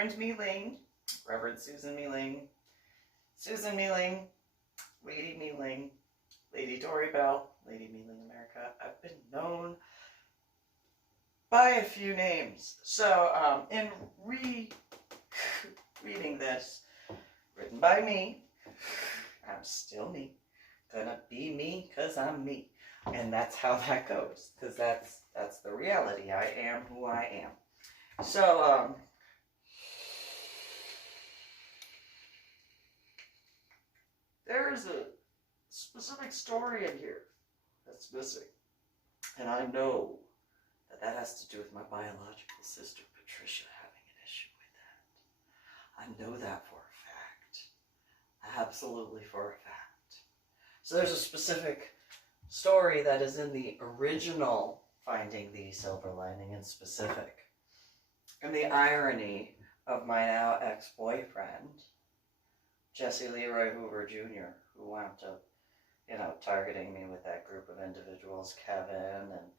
Reverend Mealing, Reverend Susan Mealing, Susan Mealing, Lady Mealing, Lady Dory Bell, Lady Mealing America. I've been known by a few names. So in reading this, written by me, I'm still me. Gonna be me because I'm me. And that's how that goes. Because that's the reality. I am who I am. So, there's a specific story in here that's missing. And I know that has to do with my biological sister, Patricia, having an issue with that. I know that for a fact. Absolutely for a fact. So there's a specific story that is in the original Finding the Silver Lining in specific. And the irony of my now ex-boyfriend, Jesse Leroy Hoover Jr., who wound up, targeting me with that group of individuals, Kevin and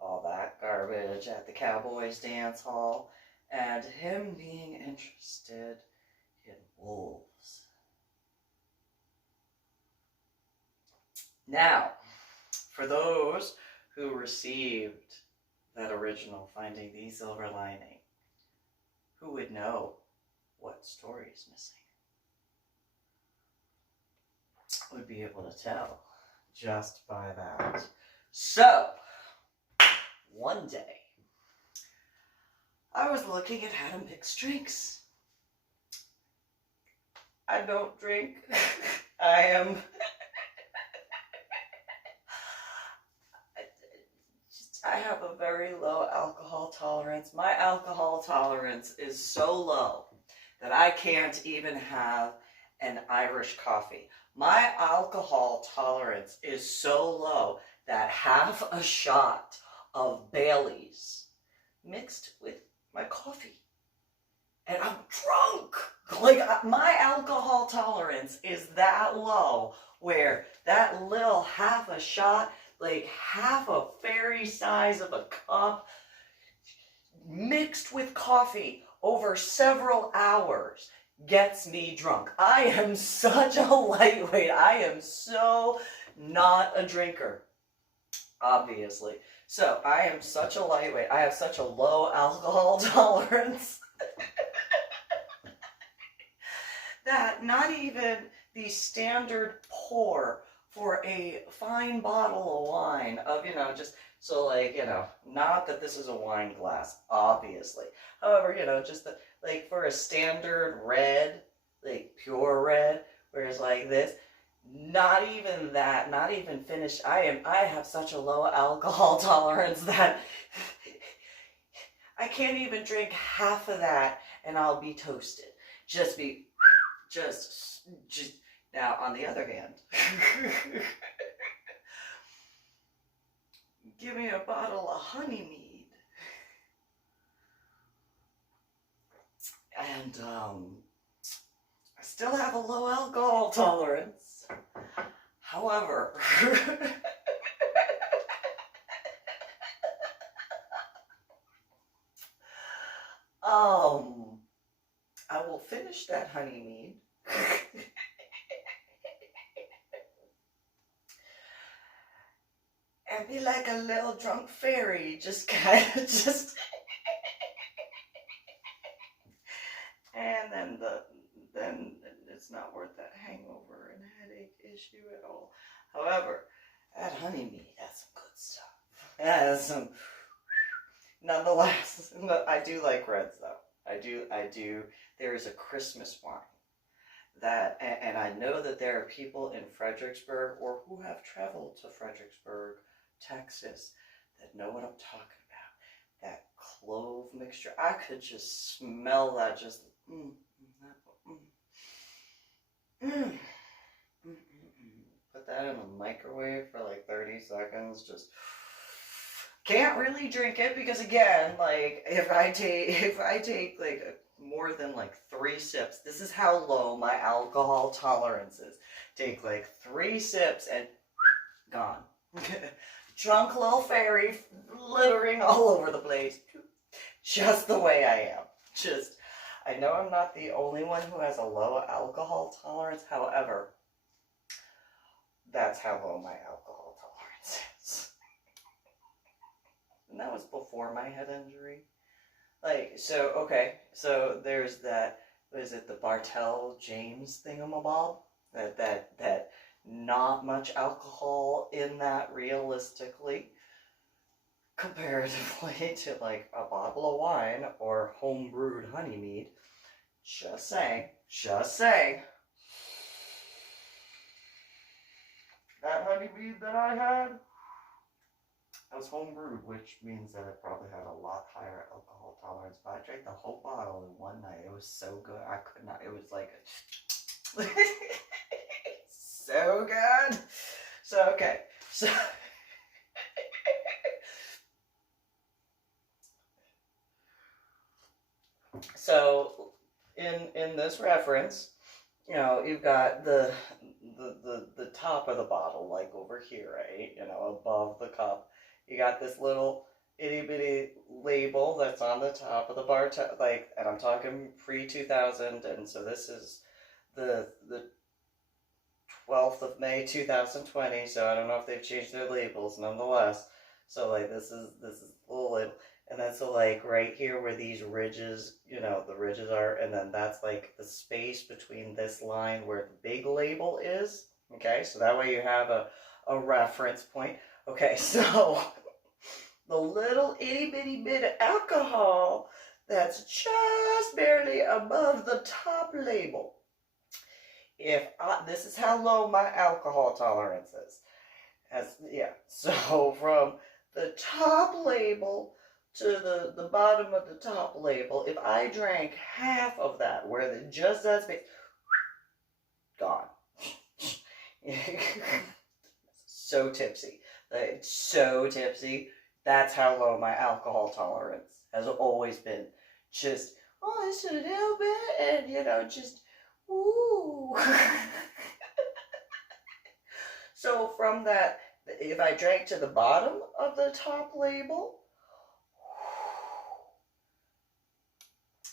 all that garbage at the Cowboys dance hall, and him being interested in wolves. Now, for those who received that original Finding the Silver Lining, who would know what story is missing? Would be able to tell just by that. So, one day, I was looking at how to mix drinks. I don't drink. I have a very low alcohol tolerance. My alcohol tolerance is so low that I can't even have an Irish coffee. My alcohol tolerance is so low that half a shot of Bailey's mixed with my coffee, and I'm drunk. Like, my alcohol tolerance is that low where that little half a shot, like half a fairy size of a cup, mixed with coffee over several hours, gets me drunk. I am such a lightweight. I am so not a drinker, obviously. So I am such a lightweight. I have such a low alcohol tolerance that not even the standard pour for a fine bottle of wine of, just, so like, not that this is a wine glass, obviously. However, just the, like for a standard red, like pure red, whereas like this, not even that, not even finished. I have such a low alcohol tolerance that I can't even drink half of that and I'll be toasted. Just now, on the other hand, give me a bottle of honey mead. And, I still have a low alcohol tolerance. However, I will finish that honey mead. And be like a little drunk fairy, just kind of and then it's not worth that hangover and headache issue at all. However, that honey mead has some good stuff. It has some, nonetheless, I do like reds though. I do. There is a Christmas wine that, and I know that there are people in Fredericksburg or who have traveled to Fredericksburg, Texas, that know what I'm talking about. That clove mixture. I could just smell that. Just put that in a microwave for like 30 seconds. Just can't really drink it because, again, like if I take like more than like 3 sips, this is how low my alcohol tolerance is. Take like 3 sips and gone. Drunk little fairy littering all over the place. Just the way I am. Just, I know I'm not the only one who has a low alcohol tolerance. However, that's how low my alcohol tolerance is. And that was before my head injury. Like, so, okay, so there's that, what is it, the Bartell James thingamabob? That not much alcohol in that realistically, comparatively to like a bottle of wine or home-brewed honey mead. Just saying, just saying. That honey mead that I had, I was home-brewed, which means that it probably had a lot higher alcohol tolerance, but I drank the whole bottle in one night. It was so good. I could not, it was like so good. So, okay. So in this reference, you know, you've got the top of the bottle, like over here, right? You know, above the cup. You got this little itty bitty label that's on the top of the bar, like, and I'm talking pre-2000, and so this is the 12th of May 2020. So I don't know if they've changed their labels, nonetheless. So like this is the little label. And then so like right here where these ridges, you know, the ridges are, and then that's like the space between this line where the big label is. Okay, so that way you have a reference point. Okay, so the little itty bitty bit of alcohol that's just barely above the top label. This is how low my alcohol tolerance is. So from the top label to the bottom of the top label, if I drank half of that, where just that space, gone. So tipsy. Like, so tipsy. That's how low my alcohol tolerance has always been. Just, just a little bit, and, you know, just, ooh. So from that, if I drank to the bottom of the top label,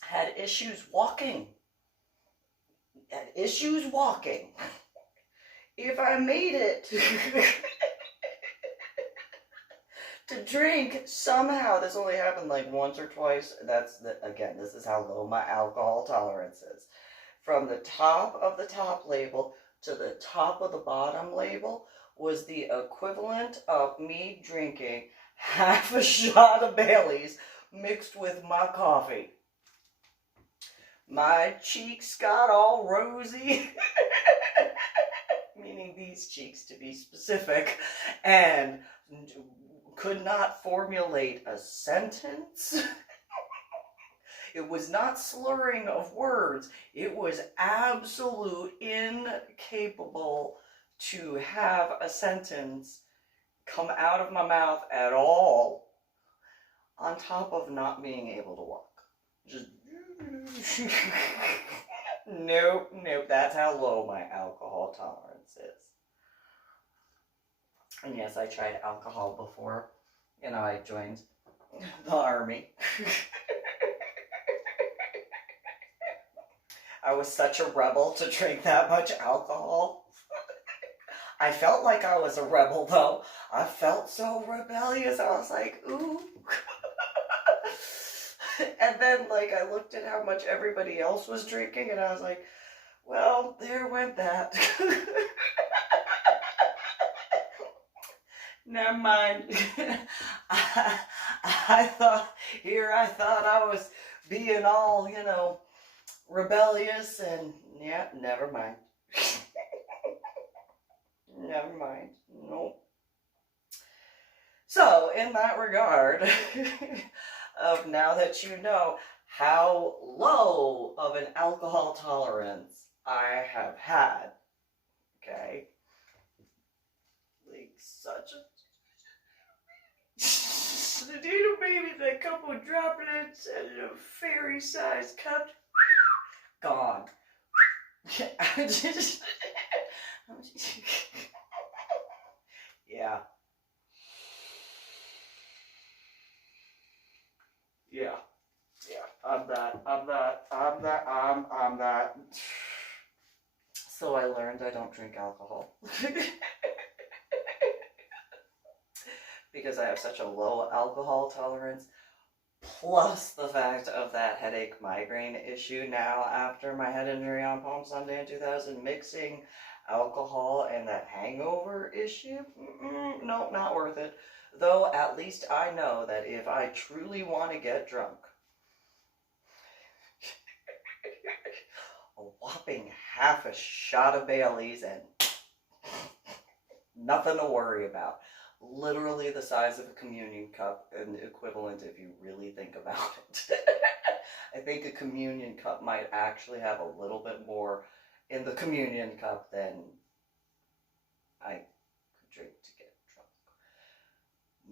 had issues walking. If I made it to drink, somehow, this only happened like once or twice. Again, this is how low my alcohol tolerance is. From the top of the top label to the top of the bottom label was the equivalent of me drinking half a shot of Bailey's mixed with my coffee. My cheeks got all rosy, meaning these cheeks to be specific, and could not formulate a sentence. It was not slurring of words. It was absolute incapable to have a sentence come out of my mouth at all, on top of not being able to walk. Just nope, that's how low my alcohol tolerance is. And yes, I tried alcohol before. You know, I joined the army. I was such a rebel to drink that much alcohol. I felt like I was a rebel, though. I felt so rebellious. I was like, ooh. And then, like, I looked at how much everybody else was drinking, and I was like, well, there went that. Never mind. I thought I was being all, you know, rebellious, and yeah, never mind. Never mind. Nope. So, in that regard, of now that you know how low of an alcohol tolerance I have had, okay? Like, such a little baby, a couple of droplets and a fairy-sized cup, gone. Yeah. Yeah. I'm that So I learned I don't drink alcohol. Because I have such a low alcohol tolerance. Plus the fact of that headache migraine issue now after my head injury on Palm Sunday in 2000, mixing alcohol and that hangover issue, no, not worth it. Though at least I know that if I truly want to get drunk, a whopping half a shot of Bailey's and nothing to worry about. Literally the size of a communion cup and equivalent if you really think about it. I think a communion cup might actually have a little bit more in the communion cup than I could drink to get drunk.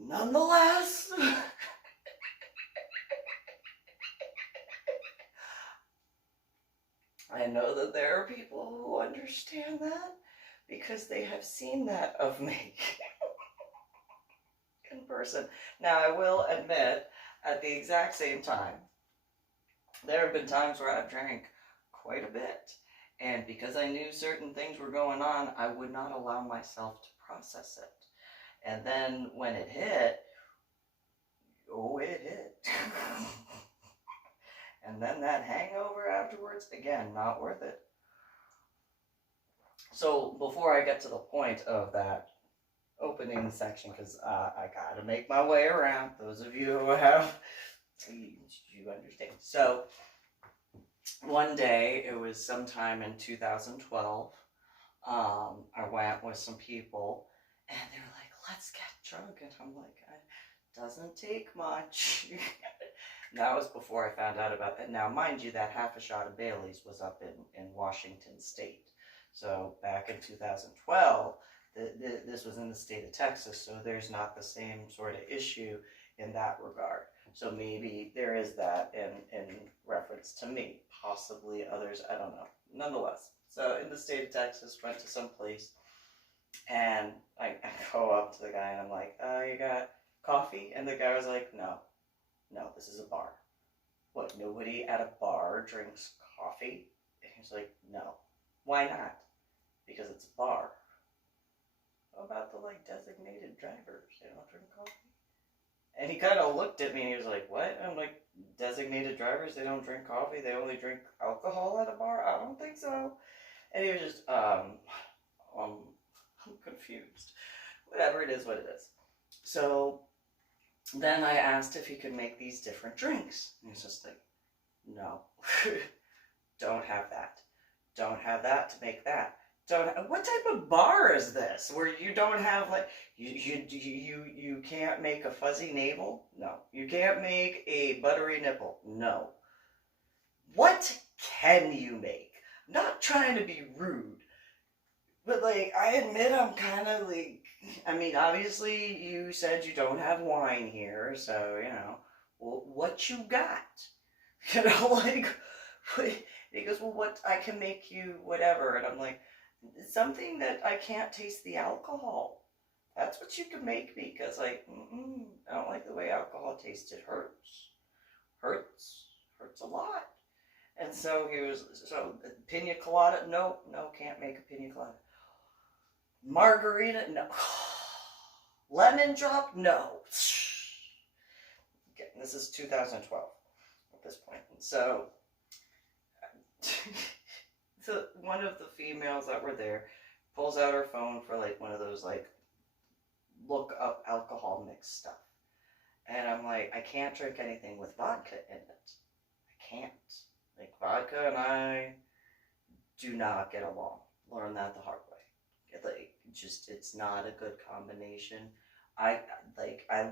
Nonetheless, I know that there are people who understand that because they have seen that of me in person. Now, I will admit, at the exact same time, there have been times where I've drank quite a bit. And because I knew certain things were going on, I would not allow myself to process it. And then when it hit, it hit. And then that hangover afterwards, again, not worth it. So before I get to the point of that opening section, because I gotta make my way around, those of you who have, you understand. So one day, it was sometime in 2012, I went with some people, and they were like, let's get drunk, and I'm like, it doesn't take much. That was before I found out about it. Now, mind you, that half a shot of Bailey's was up in Washington State. So back in 2012, this was in the state of Texas, so there's not the same sort of issue in that regard. So maybe there is that in reference to me, possibly others, I don't know. Nonetheless, so in the state of Texas, went to some place, and I go up to the guy and I'm like, you got coffee? And the guy was like, no, this is a bar. What, nobody at a bar drinks coffee? And he's like, no. Why not? Because it's a bar. What about the designated drivers? They don't drink coffee? And he kind of looked at me and he was like, what? And I'm like, designated drivers, they don't drink coffee, they only drink alcohol at a bar? I don't think so. And he was just, I'm confused. Whatever, it is what it is. So then I asked if he could make these different drinks. And he's just like, no, don't have that. Don't have that to make that. What type of bar is this where you don't have you can't make a fuzzy navel? No. You can't make a buttery nipple? No. What can you make? Not trying to be rude, but I admit I'm kind of obviously you said you don't have wine here, so well, what you got? He goes, well, what, I can make you whatever, and I'm like, something that I can't taste the alcohol. That's what you can make me, because I don't like the way alcohol tastes. It hurts a lot. And so he was, pina colada, no, can't make a pina colada. Margarita, no. Lemon drop, no. Okay, this is 2012 at this point. And so one of the females that were there pulls out her phone for one of those look up alcohol mix stuff. And I'm like, I can't drink anything with vodka in it. I can't. Vodka and I do not get along. Learn that the hard way. It's not a good combination. I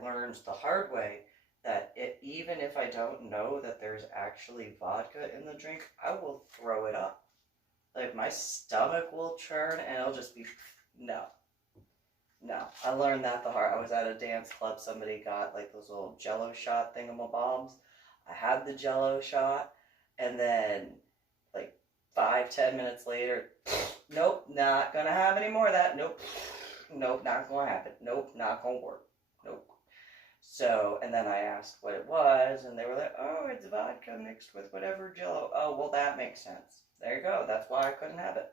learned the hard way that even if I don't know that there's actually vodka in the drink, I will throw it up. My stomach will churn and it'll just be, no. I learned that the hard. I was at a dance club, somebody got those little Jello shot thingamabobs. I had the Jello shot, and then 5-10 minutes later, nope, not gonna have any more of that. Nope, not gonna happen. Nope, not gonna work. Nope. So, and then I asked what it was, and they were like, oh, it's vodka mixed with whatever Jello. Oh, well, that makes sense. There you go. That's why I couldn't have it.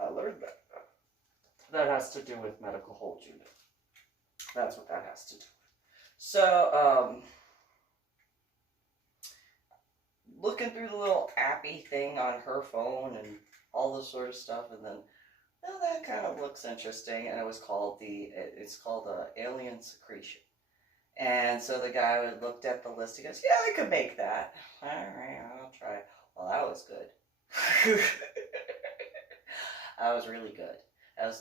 I learned that. That has to do with medical hold unit. That's what that has to do with. So, looking through the little appy thing on her phone and all this sort of stuff, and then, well, that kind of looks interesting, and it's called alien secretion. And so the guy looked at the list, he goes, yeah, I could make that. All right, I'll try. Well, that was good. That was really good. That was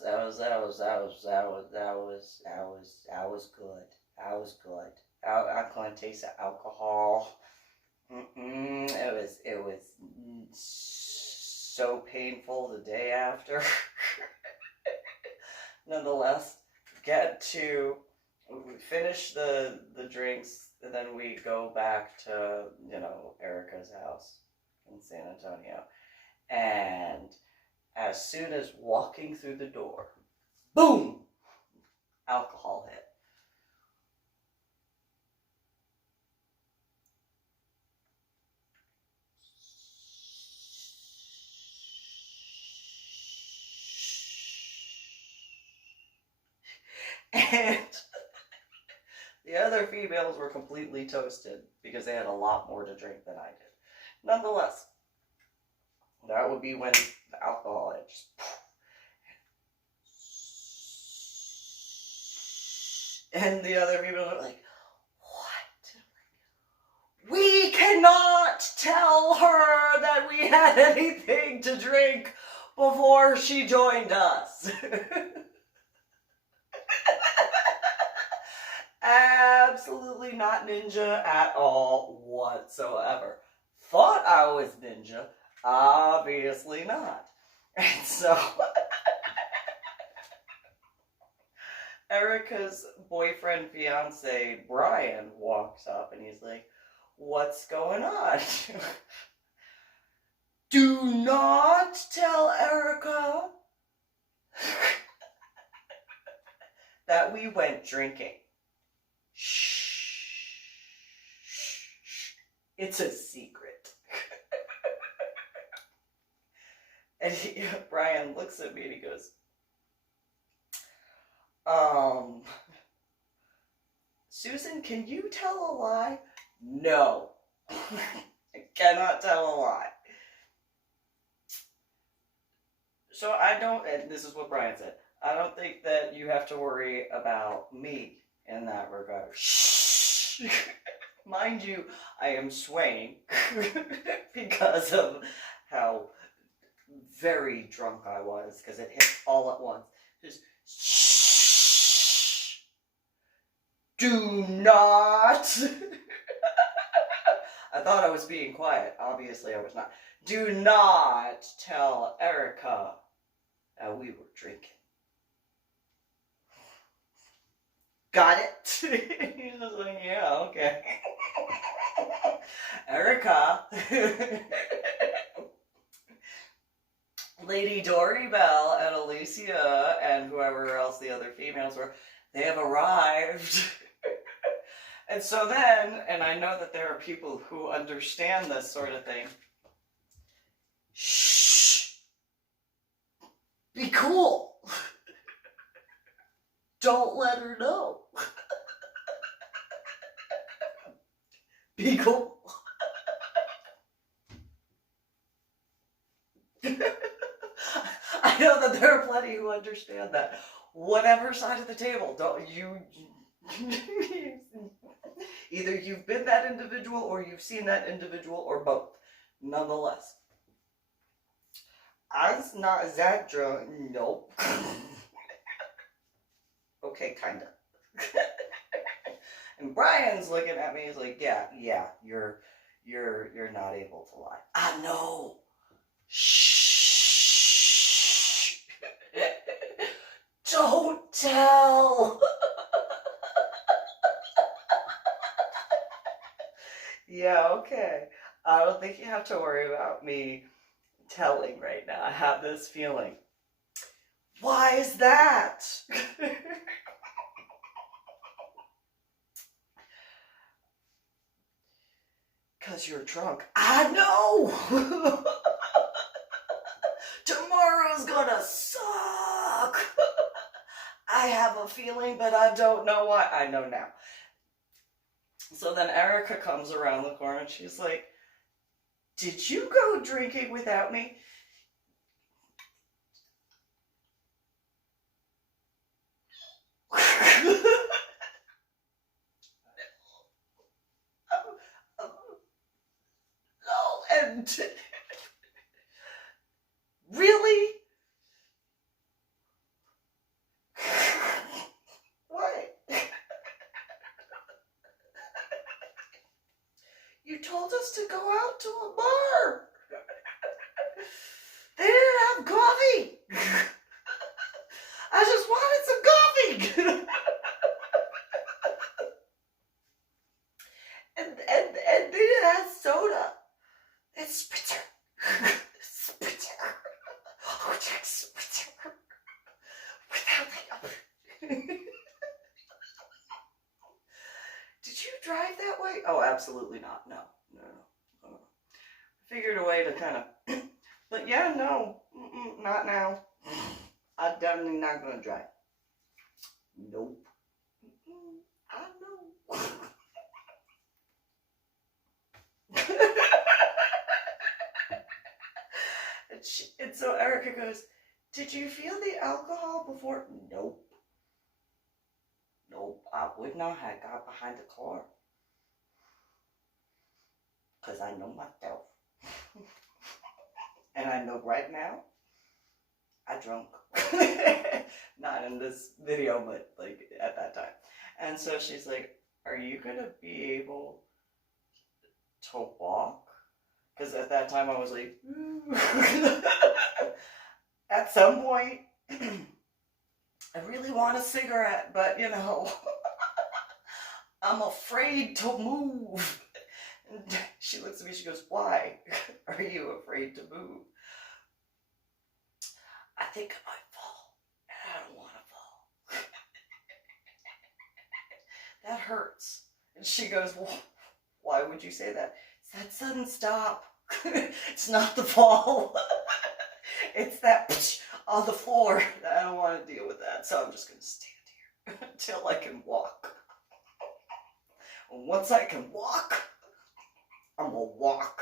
good. I couldn't taste the alcohol. It was so painful the day after. Nonetheless, we finish the drinks, and then we go back to, Erica's house in San Antonio. And as soon as walking through the door, boom, alcohol hit. And the other females were completely toasted because they had a lot more to drink than I did. Nonetheless, that would be when the alcohol had just... And the other females were like, what? We cannot tell her that we had anything to drink before she joined us. Absolutely not ninja at all whatsoever. Thought I was ninja, obviously not. And so Erica's boyfriend, fiance, Brian, walks up and he's like, what's going on? Do not tell Erica that we went drinking. Shh. It's a secret. And Brian looks at me and he goes, Susan, can you tell a lie? No. I cannot tell a lie. So and this is what Brian said, I don't think that you have to worry about me in that regard. Shh. Mind you, I am swaying because of how very drunk I was, because it hit all at once. Just shh. Do not. I thought I was being quiet. Obviously, I was not. Do not tell Erica that we were drinking. Got it? He's just like, yeah, okay. Erica, Lady Dory Bell and Alicia and whoever else the other females were, they have arrived. And so then, and I know that there are people who understand this sort of thing. Shh. Be cool. Don't let her know. Be cool. I know that there are plenty who understand that. Whatever side of the table, don't you... Either you've been that individual or you've seen that individual or both. Nonetheless. I'm not that drunk. Nope. Okay, kinda. And Brian's looking at me, he's like, yeah, you're not able to lie. I know. Shh. Don't tell. Yeah, okay. I don't think you have to worry about me telling right now. I have this feeling. Why is that? because you're drunk. I know! Tomorrow's gonna suck! I have a feeling, but I don't know why. I know now. So then Erica comes around the corner and she's like, did you go drinking without me? No, and really? What? You told us to go out to a bar. They didn't have coffee. I just wanted some coffee. and they didn't have soda. It's bitter. It's bitter. Oh, it's bitter. Without the Did you drive that way? Oh, absolutely not. No. Figured a way to kind of, but yeah, no, not now. I'm definitely not gonna drive. Nope. I know. and so Erica goes, did you feel the alcohol before? Nope. I would not have got behind the car. Because I know myself. And I know right now, I drunk. Not in this video, but like at that time. And so she's like, are you going to be able to walk? Because at that time I was like, at some point, I really want a cigarette, but you know, I'm afraid to move. And she looks at me, she goes, why are you afraid to move? I think I might fall, and I don't want to fall. That hurts. And she goes, well, why would you say that? It's that sudden stop. It's not the fall. It's that on the floor. I don't want to deal with that, so I'm just going to stand here until I can walk. And once I can walk, I'm gonna walk.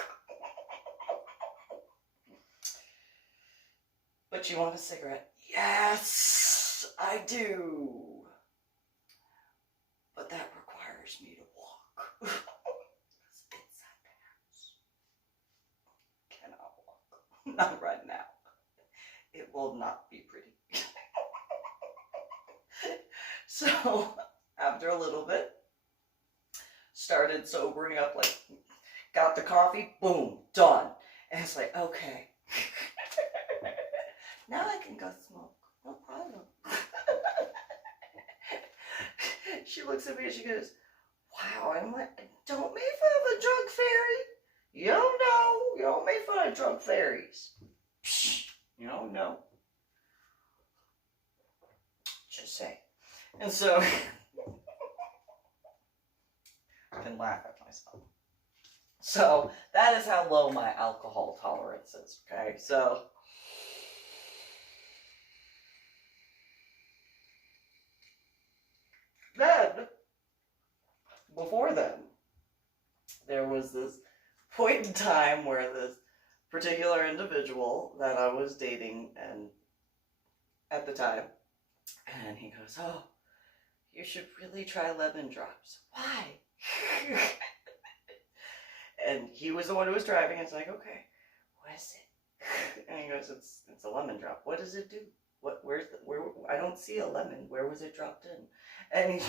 But you want a cigarette? Yes, I do. But that requires me to walk. Inside the house. Cannot walk. Not right now. It will not be pretty. So, after a little bit, started sobering up, like, got the coffee, boom, done. And it's like, okay. Now I can go smoke. No problem. She looks at me and she goes, wow. I'm like, don't make fun of a drunk fairy. You don't know. You don't make fun of drunk fairies. Psh, you don't know. Just say. And so, I can laugh at myself. So, that is how low my alcohol tolerance is, okay? So, then, before then, there was this point in time where this particular individual that I was dating and at the time, and he goes, oh, you should really try lemon drops. Why? And he was the one who was driving. It's like, okay, what is it? And he goes, it's a lemon drop. What does it do? Where? I don't see a lemon. Where was it dropped in? And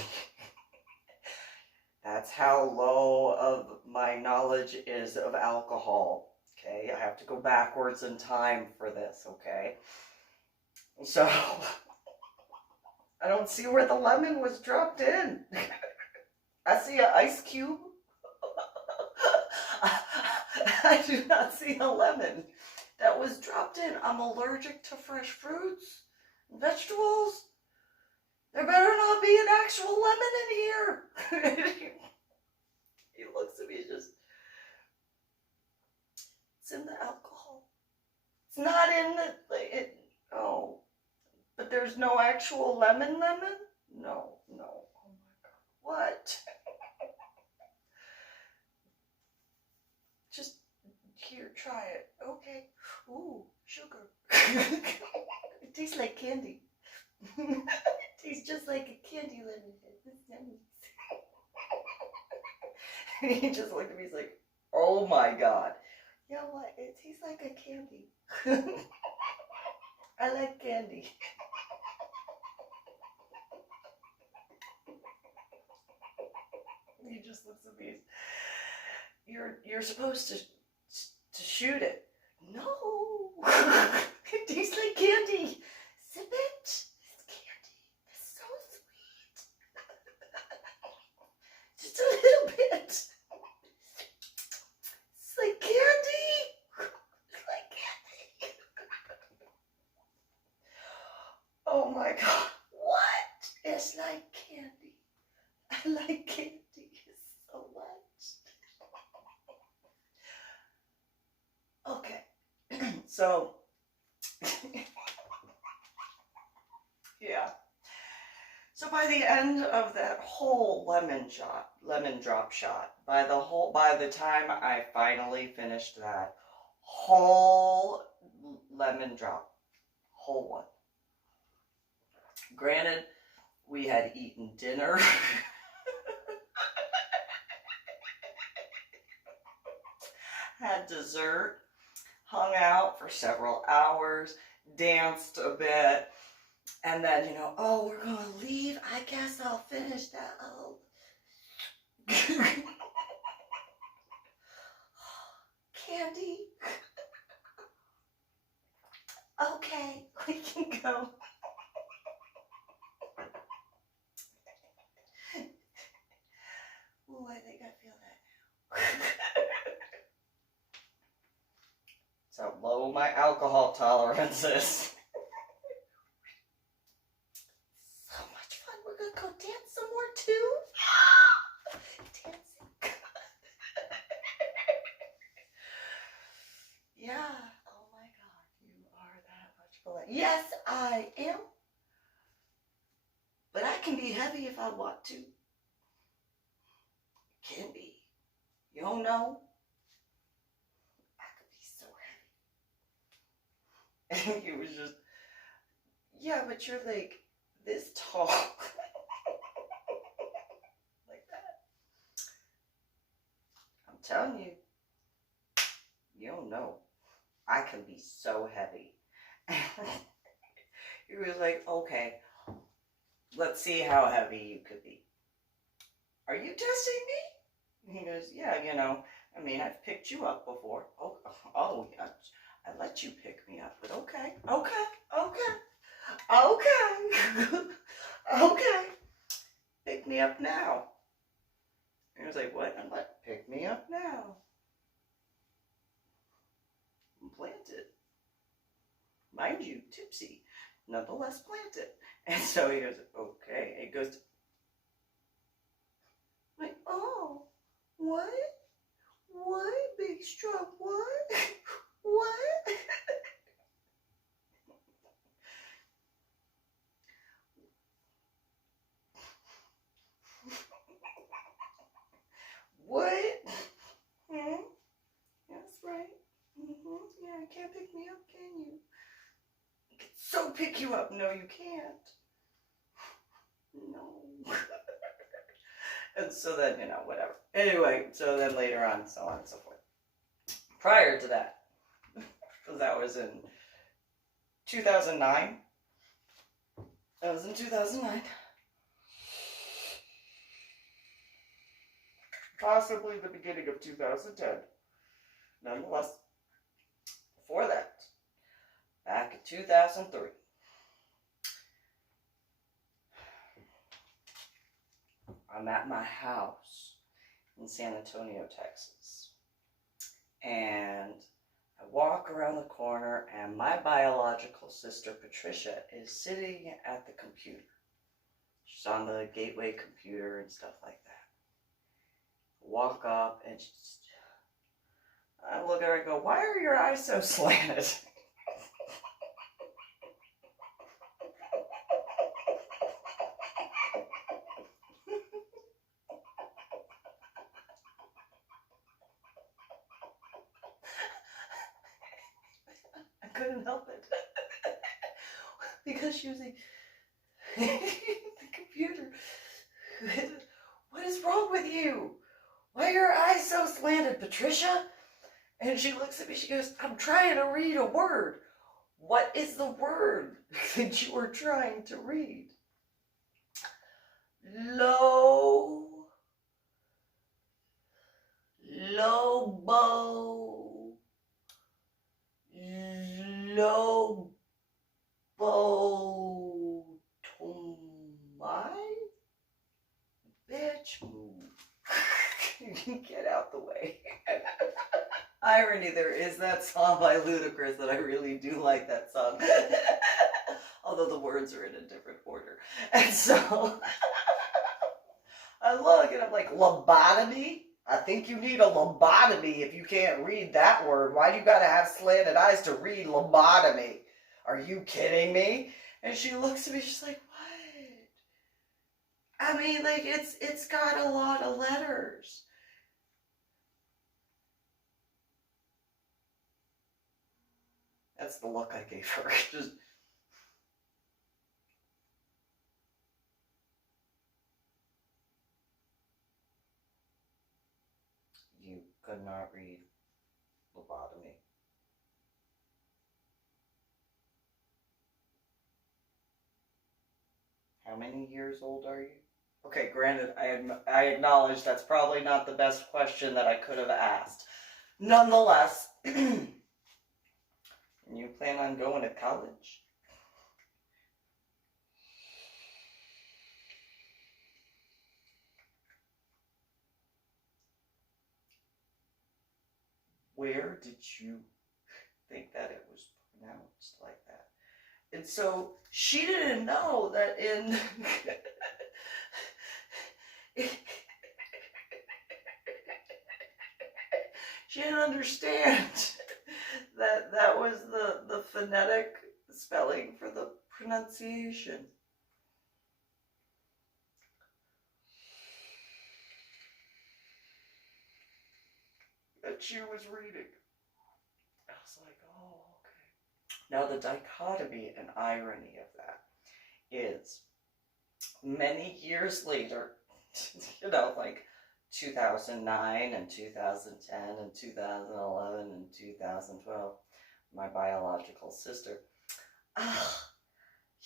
that's how low of my knowledge is of alcohol. Okay, I have to go backwards in time for this. Okay, so I don't see where the lemon was dropped in. I see an ice cube. I do not see a lemon that was dropped in. I'm allergic to fresh fruits and vegetables. There better not be an actual lemon in here. He looks at me just, not in oh, but there's no actual lemon? No. Oh my God. What? Just here, try it. Okay. Ooh, sugar. It tastes like candy. It tastes just like a candy lemon. It's yummy. He just looked at me, he's like, oh my God. Yeah, what? It tastes like a candy. I like candy. He just looks at me. You're supposed to shoot it. No. It tastes like candy. Sip it. It's candy. It's so sweet. Just a little bit. It's like candy. It's like candy. Oh my God. What? It's like candy. I like candy so much. Okay. So, yeah. So by the end of that whole lemon drop shot, by the time I finally finished that whole lemon drop, whole one. Granted, we had eaten dinner. Had dessert, hung out for several hours, danced a bit, and then, oh, we're gonna leave. I guess I'll finish that. Oh. Candy. Okay, we can go. Ooh, I think I feel that now. So low my alcohol tolerance is. So much fun. We're gonna go dance some more too. Dancing. Yeah. Oh my God, you are that much fun. Yes, I am. But I can be heavy if I want to. Can be. You don't know. I could be so heavy. And he was just, yeah, but you're like this tall. Like that. I'm telling you, you don't know. I can be so heavy. He was like, okay, let's see how heavy you could be. Are you testing me? He goes, yeah, I've picked you up before. Oh, yeah, I let you pick me up, but okay. Okay. Pick me up now. He was like, what? I'm like, pick me up now. I'm planted. Mind you, tipsy. Nonetheless planted. And so he goes, okay. And he goes, like, oh, what? What, big stroke? What? What? What? That's right. Yeah, you can't pick me up, can you? I can so pick you up. No, you can't. No. And so then, whatever. Anyway, so then later on, so on and so forth. Prior to that, because that was in 2009. That was in 2009. Possibly the beginning of 2010. Nonetheless, before that, back in 2003, I'm at my house in San Antonio, Texas. And I walk around the corner and my biological sister, Patricia, is sitting at the computer. She's on the gateway computer and stuff like that. Walk up and I look at her and go, why are your eyes so slanted? couldn't help it. Because she was like, the computer. What is wrong with you? Why are your eyes so slanted, Patricia? And she looks at me, she goes, I'm trying to read a word. What is the word that you are trying to read? Lobo, lobotomy? Bitch, move. Get out the way. Irony, there is that song by Ludacris that I really do like that song. Although the words are in a different order. And so I look and I'm like, lobotomy? I think you need a lobotomy if you can't read that word. Why do you gotta have slanted eyes to read lobotomy? Are you kidding me? And she looks at me, she's like, what? I mean, like, it's got a lot of letters. That's the look I gave her. Just, you could not read lobotomy. How many years old are you? Okay, granted, I acknowledge that's probably not the best question that I could have asked. Nonetheless, you plan on going to college? Where did you think that it was pronounced like that? And so she didn't know that in she didn't understand that that was the phonetic spelling for the pronunciation. That she was reading. I was like, oh, okay. Now the dichotomy and irony of that is many years later, you know, like 2009 and 2010 and 2011 and 2012, my biological sister,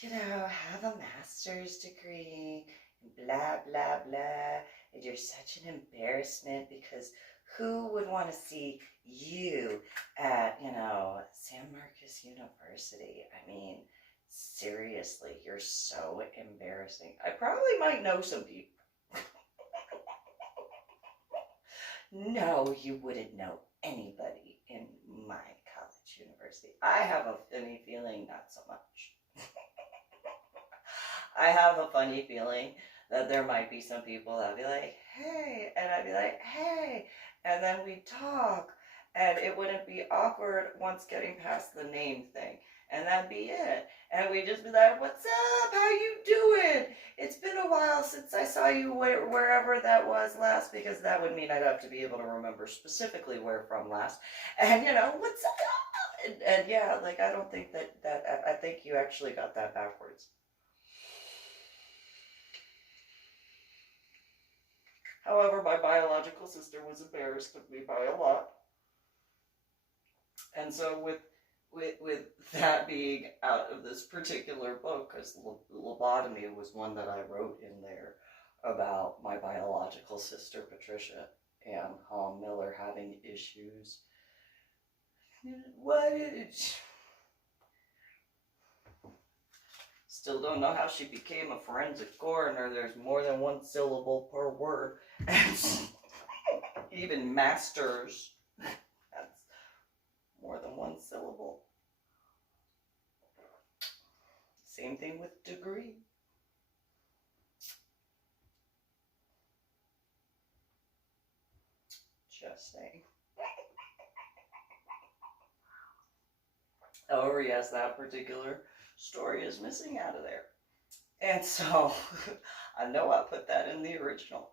you know, have a master's degree, and blah, blah, blah, and you're such an embarrassment because who would want to see you at, you know, San Marcos University? I mean, seriously, you're so embarrassing. I probably might know some people. No, you wouldn't know anybody in my college university. I have a funny feeling, not so much. I have a funny feeling that there might be some people that'd be like, hey, and I'd be like, hey, and then we'd talk, and it wouldn't be awkward once getting past the name thing, and that'd be it. And we'd just be like, what's up, how you doing? It's been a while since I saw you wherever that was last, because that would mean I'd have to be able to remember specifically where from last, and you know, what's up? And yeah, like, I don't think I think you actually got that backwards. However, my biological sister was embarrassed of me by a lot. And so with that being out of this particular book, because lobotomy was one that I wrote in there about my biological sister, Patricia, and Hall Miller having issues. What is... Still don't know how she became a forensic coroner. There's more than one syllable per word. Even masters, that's more than one syllable. Same thing with degree. Just saying. However, yes, that particular story is missing out of there. And so, I know I put that in the original.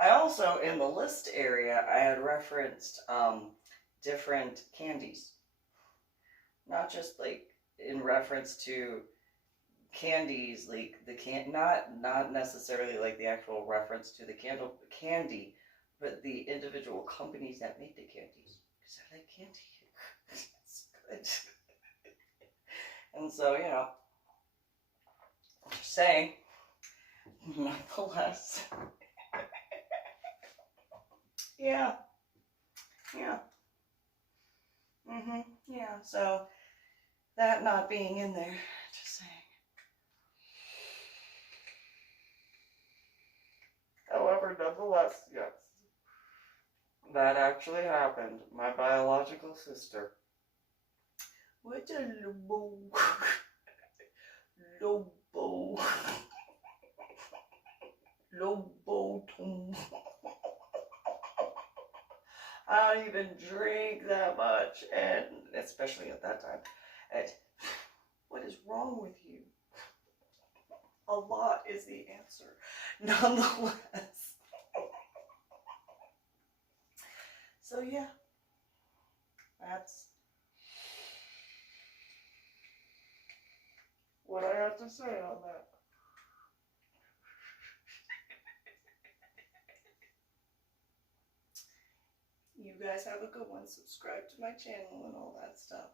I also, in the list area, I had referenced different candies. Not just like in reference to candies, like not necessarily like the actual reference to the candy, but the individual companies that make the candies. Because I like candy. It's good. And so, I'm just saying, nonetheless. Yeah. Yeah, so that not being in there, just saying. However, nonetheless, yes. That actually happened. My biological sister. What's a lobo? Lobotomy. I don't even drink that much, and especially at that time. And what is wrong with you? A lot is the answer, nonetheless. So yeah, that's what I have to say on that. You guys have a good one. Subscribe to my channel and all that stuff.